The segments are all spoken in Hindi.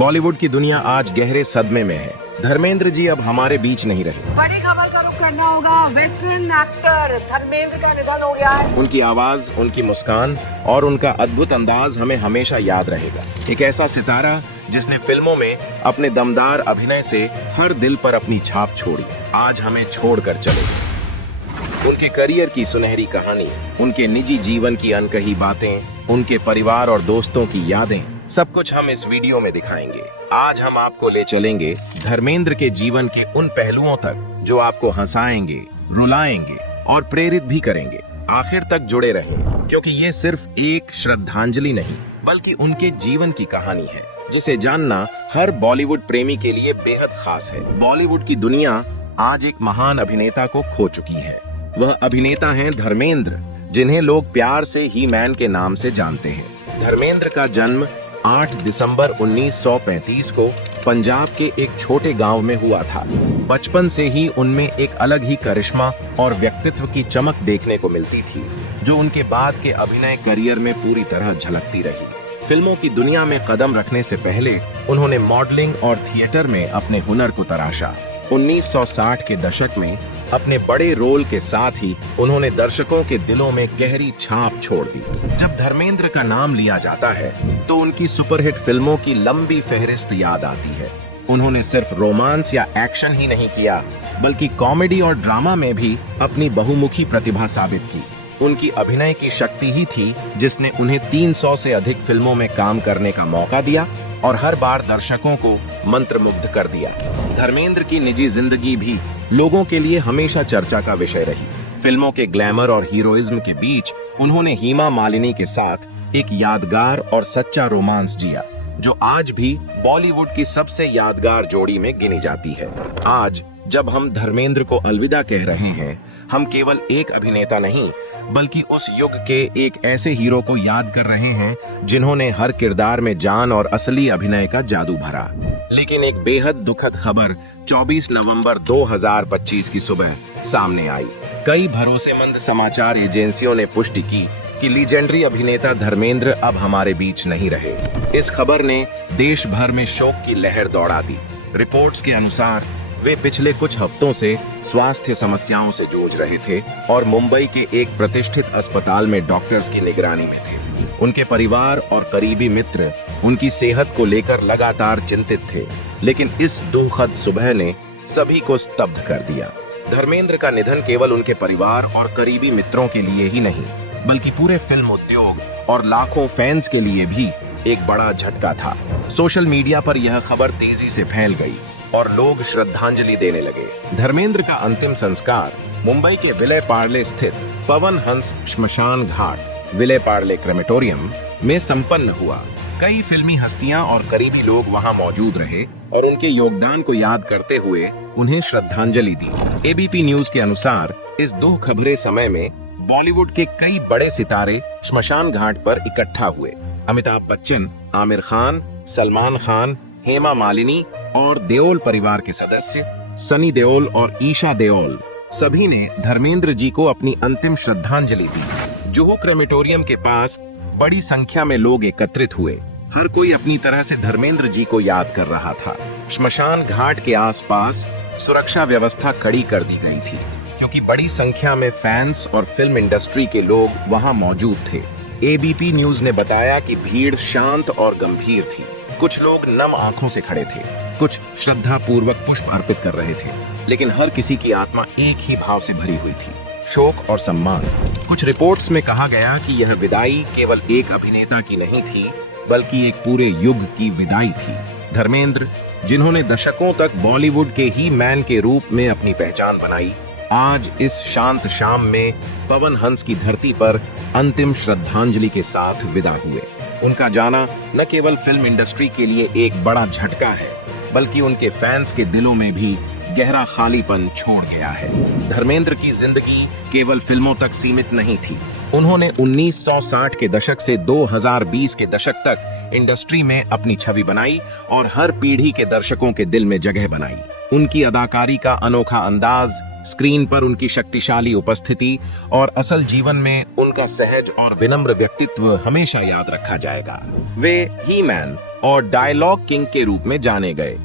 बॉलीवुड की दुनिया आज गहरे सदमे में है। धर्मेंद्र जी अब हमारे बीच नहीं रहे। बड़ी खबर का रुख करना होगा। वेटरन एक्टर धर्मेंद्र का निधन हो गया है। उनकी आवाज, उनकी मुस्कान और उनका अद्भुत अंदाज हमें हमेशा याद रहेगा। एक ऐसा सितारा जिसने फिल्मों में अपने दमदार अभिनय से हर दिल पर अपनी छाप छोड़ी, आज हमें छोड़कर चले गए। उनके करियर की सुनहरी कहानी, उनके निजी जीवन की अनकही बातें, उनके परिवार और दोस्तों की यादें, सब कुछ हम इस वीडियो में दिखाएंगे। आज हम आपको ले चलेंगे धर्मेंद्र के जीवन के उन पहलुओं तक जो आपको हंसाएंगे, रुलाएंगे और प्रेरित भी करेंगे। आखिर तक जुड़े रहें, क्योंकि ये सिर्फ एक श्रद्धांजलि नहीं बल्कि उनके जीवन की कहानी है, जिसे जानना हर बॉलीवुड प्रेमी के लिए बेहद खास है। बॉलीवुड की दुनिया आज एक महान अभिनेता को खो चुकी है। वह अभिनेता हैं धर्मेंद्र, जिन्हें लोग प्यार से ही मैन के नाम से जानते हैं। धर्मेंद्र का जन्म 8 दिसंबर 1935 को पंजाब के एक छोटे गांव में हुआ था। बचपन से ही उनमें एक अलग ही करिश्मा और व्यक्तित्व की चमक देखने को मिलती थी, जो उनके बाद के अभिनय करियर में पूरी तरह झलकती रही। फिल्मों की दुनिया में कदम रखने से पहले उन्होंने मॉडलिंग और थिएटर में अपने हुनर को तराशा। 1960 के दशक में अपने बड़े रोल के साथ ही उन्होंने दर्शकों के दिलों में गहरी छाप छोड़ दी। जब धर्मेंद्र का नाम लिया जाता है तो उनकी सुपरहिट फिल्मों की लंबी फहरिस्त याद आती है। उन्होंने सिर्फ रोमांस या एक्शन ही नहीं किया, बल्कि कॉमेडी और ड्रामा में भी अपनी बहुमुखी प्रतिभा साबित की। उनकी अभिनय की शक्ति ही थी जिसने उन्हें 300 से अधिक फिल्मों में काम करने का मौका दिया और हर बार दर्शकों को मंत्रमुग्ध कर दिया। धर्मेंद्र की निजी जिंदगी भी लोगों के लिए हमेशा चर्चा का विषय रही। फिल्मों के ग्लैमर और हीरोइज्म के बीच उन्होंने हेमा मालिनी के साथ एक यादगार और सच्चा रोमांस जिया, जो आज भी बॉलीवुड की सबसे यादगार जोड़ी में गिनी जाती है। आज जब हम धर्मेंद्र को अलविदा कह रहे हैं, हम केवल एक अभिनेता नहीं बल्कि उस युग के एक ऐसे हीरो को याद कर रहे हैं जिन्होंने हर किरदार में जान और असली अभिनय का जादू भरा। लेकिन एक बेहद दुखद खबर 24 नवंबर 2025 की सुबह सामने आई। कई भरोसेमंद समाचार एजेंसियों ने पुष्टि की कि लीजेंडरी अभिनेता धर्मेंद्र अब हमारे बीच नहीं रहे। इस खबर ने देश भर में शोक की लहर दौड़ा दी। रिपोर्ट्स के अनुसार वे पिछले कुछ हफ्तों से स्वास्थ्य समस्याओं से जूझ रहे थे और मुंबई के एक प्रतिष्ठित अस्पताल में डॉक्टर्स की निगरानी में थे। उनके परिवार और करीबी मित्र उनकी सेहत को लेकर लगातार चिंतित थे, लेकिन इस दुखद सुबह ने सभी को स्तब्ध कर दिया। धर्मेंद्र का निधन केवल उनके परिवार और करीबी मित्रों के लिए ही नहीं, बल्कि पूरे फिल्म उद्योग और लाखों फैंस के लिए भी एक बड़ा झटका था। सोशल मीडिया पर यह खबर तेजी से फैल गई और लोग श्रद्धांजलि देने लगे। धर्मेंद्र का अंतिम संस्कार मुंबई के विले पार्ले स्थित पवन हंस श्मशान घाट विले पार्ले क्रेमेटोरियम में संपन्न हुआ। कई फिल्मी हस्तियां और करीबी लोग वहां मौजूद रहे और उनके योगदान को याद करते हुए उन्हें श्रद्धांजलि दी। एबीपी न्यूज के अनुसार इस दुख खबरे समय में बॉलीवुड के कई बड़े सितारे श्मशान घाट पर इकट्ठा हुए। अमिताभ बच्चन, आमिर खान, सलमान खान, हेमा मालिनी और देओल परिवार के सदस्य सनी देओल और ईशा देओल सभी ने धर्मेंद्र जी को अपनी अंतिम श्रद्धांजलि दी। जुहू क्रेमेटोरियम के पास बड़ी संख्या में लोग एकत्रित हुए। हर कोई अपनी तरह से धर्मेंद्र जी को याद कर रहा था। श्मशान घाट के आसपास सुरक्षा व्यवस्था कड़ी कर दी गई थी, क्योंकि बड़ी संख्या में फैंस और फिल्म इंडस्ट्री के लोग वहां मौजूद थे। एबीपी न्यूज ने बताया कि भीड़ शांत और गंभीर थी। कुछ लोग नम आंखों से खड़े थे, कुछ श्रद्धा पूर्वक पुष्प अर्पित कर रहे थे, लेकिन हर किसी की आत्मा एक ही भाव से भरी हुई थी, शोक और सम्मान। कुछ रिपोर्ट्स में कहा गया कि यह विदाई केवल एक अभिनेता की नहीं थी, बल्कि एक पूरे युग की विदाई थी। धर्मेंद्र, जिन्होंने दशकों तक बॉलीवुड के ही मैन के रूप में अपनी पहचान बनाई, आज इस शांत शाम में पवन हंस की धरती पर अंतिम श्रद्धांजलि के साथ विदा हुए। उनका जाना न केवल फिल्म इंडस्ट्री के लिए एक बड़ा झटका है, बल्कि उनके फैंस के दिलों में भी गहरा खालीपन छोड़ गया है। धर्मेंद्र की जिंदगी केवल फिल्मों तक सीमित नहीं थी। उन्होंने 1960 के दशक से 2020 के दशक तक इंडस्ट्री में अपनी छवि बनाई और हर पीढ़ी के दर्शकों के दिल में जगह बनाई। उनकी अदाकारी का अनोखा अंदाज, स्क्रीन पर उनकी शक्तिशाली उपस्थिति और असल जीवन में उनका सहज और विनम्र व्यक्तित्व हमेशा याद रखा जाएगा। वे ही मैन और डायलॉग किंग के रूप में जाने गए।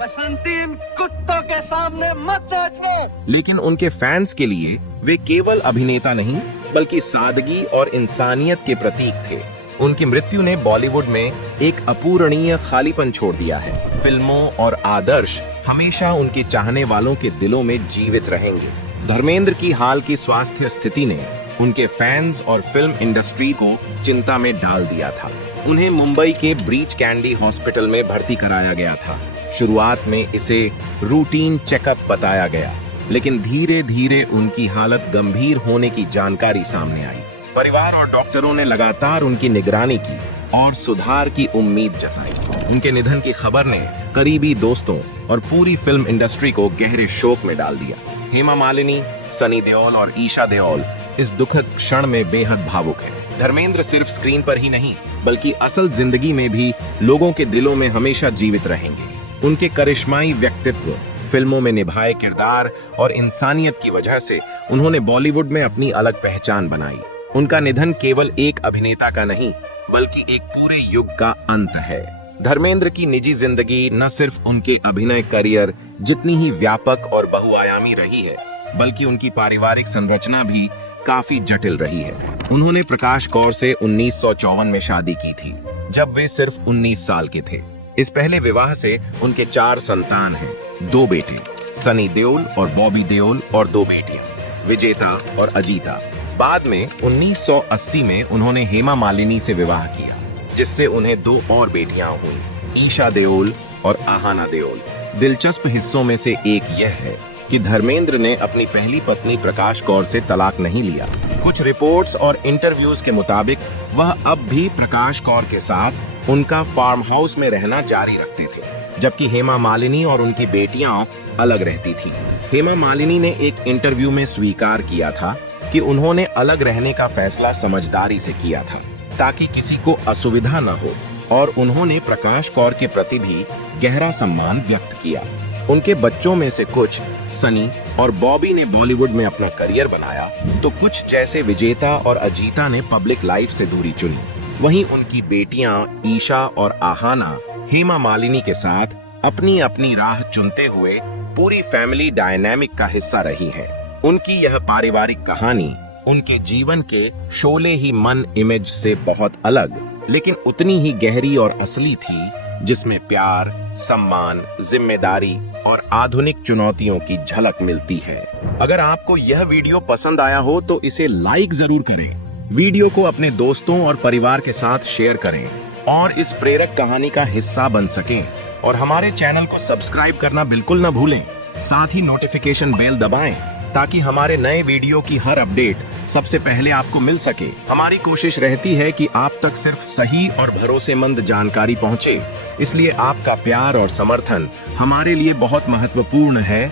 बसंती इन कुत्तों के सामने मत नाचो। लेकिन उनके फैंस के लिए वे केवल अभिनेता नहीं बल्कि सादगी और इंसानियत के प्रतीक थे। उनकी मृत्यु ने बॉलीवुड में एक अपूरणीय खालीपन छोड़ दिया है। फिल्मों और आदर्श हमेशा उनके चाहने वालों के दिलों में जीवित रहेंगे। धर्मेंद्र की हाल की स्वास्थ्य स्थिति ने उनके फैंस और फिल्म इंडस्ट्री को चिंता में डाल दिया था। उन्हें मुंबई के ब्रीच कैंडी हॉस्पिटल में भर्ती कराया गया था। शुरुआत में इसे रूटीन चेकअप बताया गया, लेकिन धीरे धीरे उनकी हालत गंभीर होने की जानकारी सामने आई। परिवार और डॉक्टरों ने लगातार उनकी निगरानी की और सुधार की उम्मीद जताई। उनके निधन की खबर ने करीबी दोस्तों और पूरी फिल्म इंडस्ट्री को गहरे शोक में डाल दिया। हेमा मालिनी, सनी देओल और ईशा देओल इस दुखद क्षण में बेहद भावुक है। धर्मेंद्र सिर्फ स्क्रीन पर ही नहीं बल्कि असल जिंदगी में भी लोगों के दिलों में हमेशा जीवित रहेंगे। उनके करिश्माई व्यक्तित्व, फिल्मों में निभाए किरदार और इंसानियत की वजह से उन्होंने बॉलीवुड में अपनी अलग पहचान बनाई। उनका निधन केवल एक अभिनेता का नहीं बल्कि एक पूरे युग का अंत है। धर्मेंद्र की निजी जिंदगी न सिर्फ उनके अभिनय करियर जितनी ही व्यापक और बहुआयामी रही है बल्कि उनकी पारिवारिक संरचना भी काफी जटिल रही है। उन्होंने प्रकाश कौर से 1954 में शादी की थी जब वे सिर्फ 19 साल के थे। इस पहले विवाह से उनके 4 संतान हैं, 2 बेटे सनी देओल और बॉबी देओल और 2 बेटियां विजेता और अजीता। बाद में 1980 में उन्होंने हेमा मालिनी से विवाह किया जिससे उन्हें 2 और बेटियां हुईं, ईशा देओल और आहाना देओल। दिलचस्प हिस्सों में से एक यह है कि धर्मेंद्र ने अपनी पहली पत्नी प्रकाश कौर से तलाक नहीं लिया। कुछ रिपोर्ट्स और इंटरव्यूज के मुताबिक वह अब भी प्रकाश कौर के साथ उनका फार्म हाउस में रहना जारी रखते थे, जबकि हेमा मालिनी और उनकी बेटियां अलग रहती थी। हेमा मालिनी ने एक इंटरव्यू में स्वीकार किया था कि उन्होंने अलग रहने का फैसला समझदारी से किया था ताकि किसी को असुविधा न हो, और उन्होंने प्रकाश कौर के प्रति भी गहरा सम्मान व्यक्त किया। उनके बच्चों में से कुछ सनी और बॉबी ने बॉलीवुड में अपना करियर बनाया तो कुछ जैसे विजेता और अजीता ने पब्लिक लाइफ से दूरी चुनी। वहीं उनकी बेटियां ईशा और आहाना हेमा मालिनी के साथ अपनी अपनी राह चुनते हुए पूरी फैमिली डायनामिक का हिस्सा रही हैं। उनकी यह पारिवारिक कहानी उनके जीवन के शोले ही मन इमेज से बहुत अलग लेकिन उतनी ही गहरी और असली थी, जिसमें प्यार, सम्मान, जिम्मेदारी और आधुनिक चुनौतियों की झलक मिलती है। अगर आपको यह वीडियो पसंद आया हो तो इसे लाइक जरूर करें, वीडियो को अपने दोस्तों और परिवार के साथ शेयर करें और इस प्रेरक कहानी का हिस्सा बन सकें। और हमारे चैनल को सब्सक्राइब करना बिल्कुल न भूलें। साथ ही नोटिफिकेशन बेल दबाएं ताकि हमारे नए वीडियो की हर अपडेट सबसे पहले आपको मिल सके। हमारी कोशिश रहती है कि आप तक सिर्फ सही और भरोसेमंद जानकारी पहुंचे, इसलिए आपका प्यार और समर्थन हमारे लिए बहुत महत्वपूर्ण है।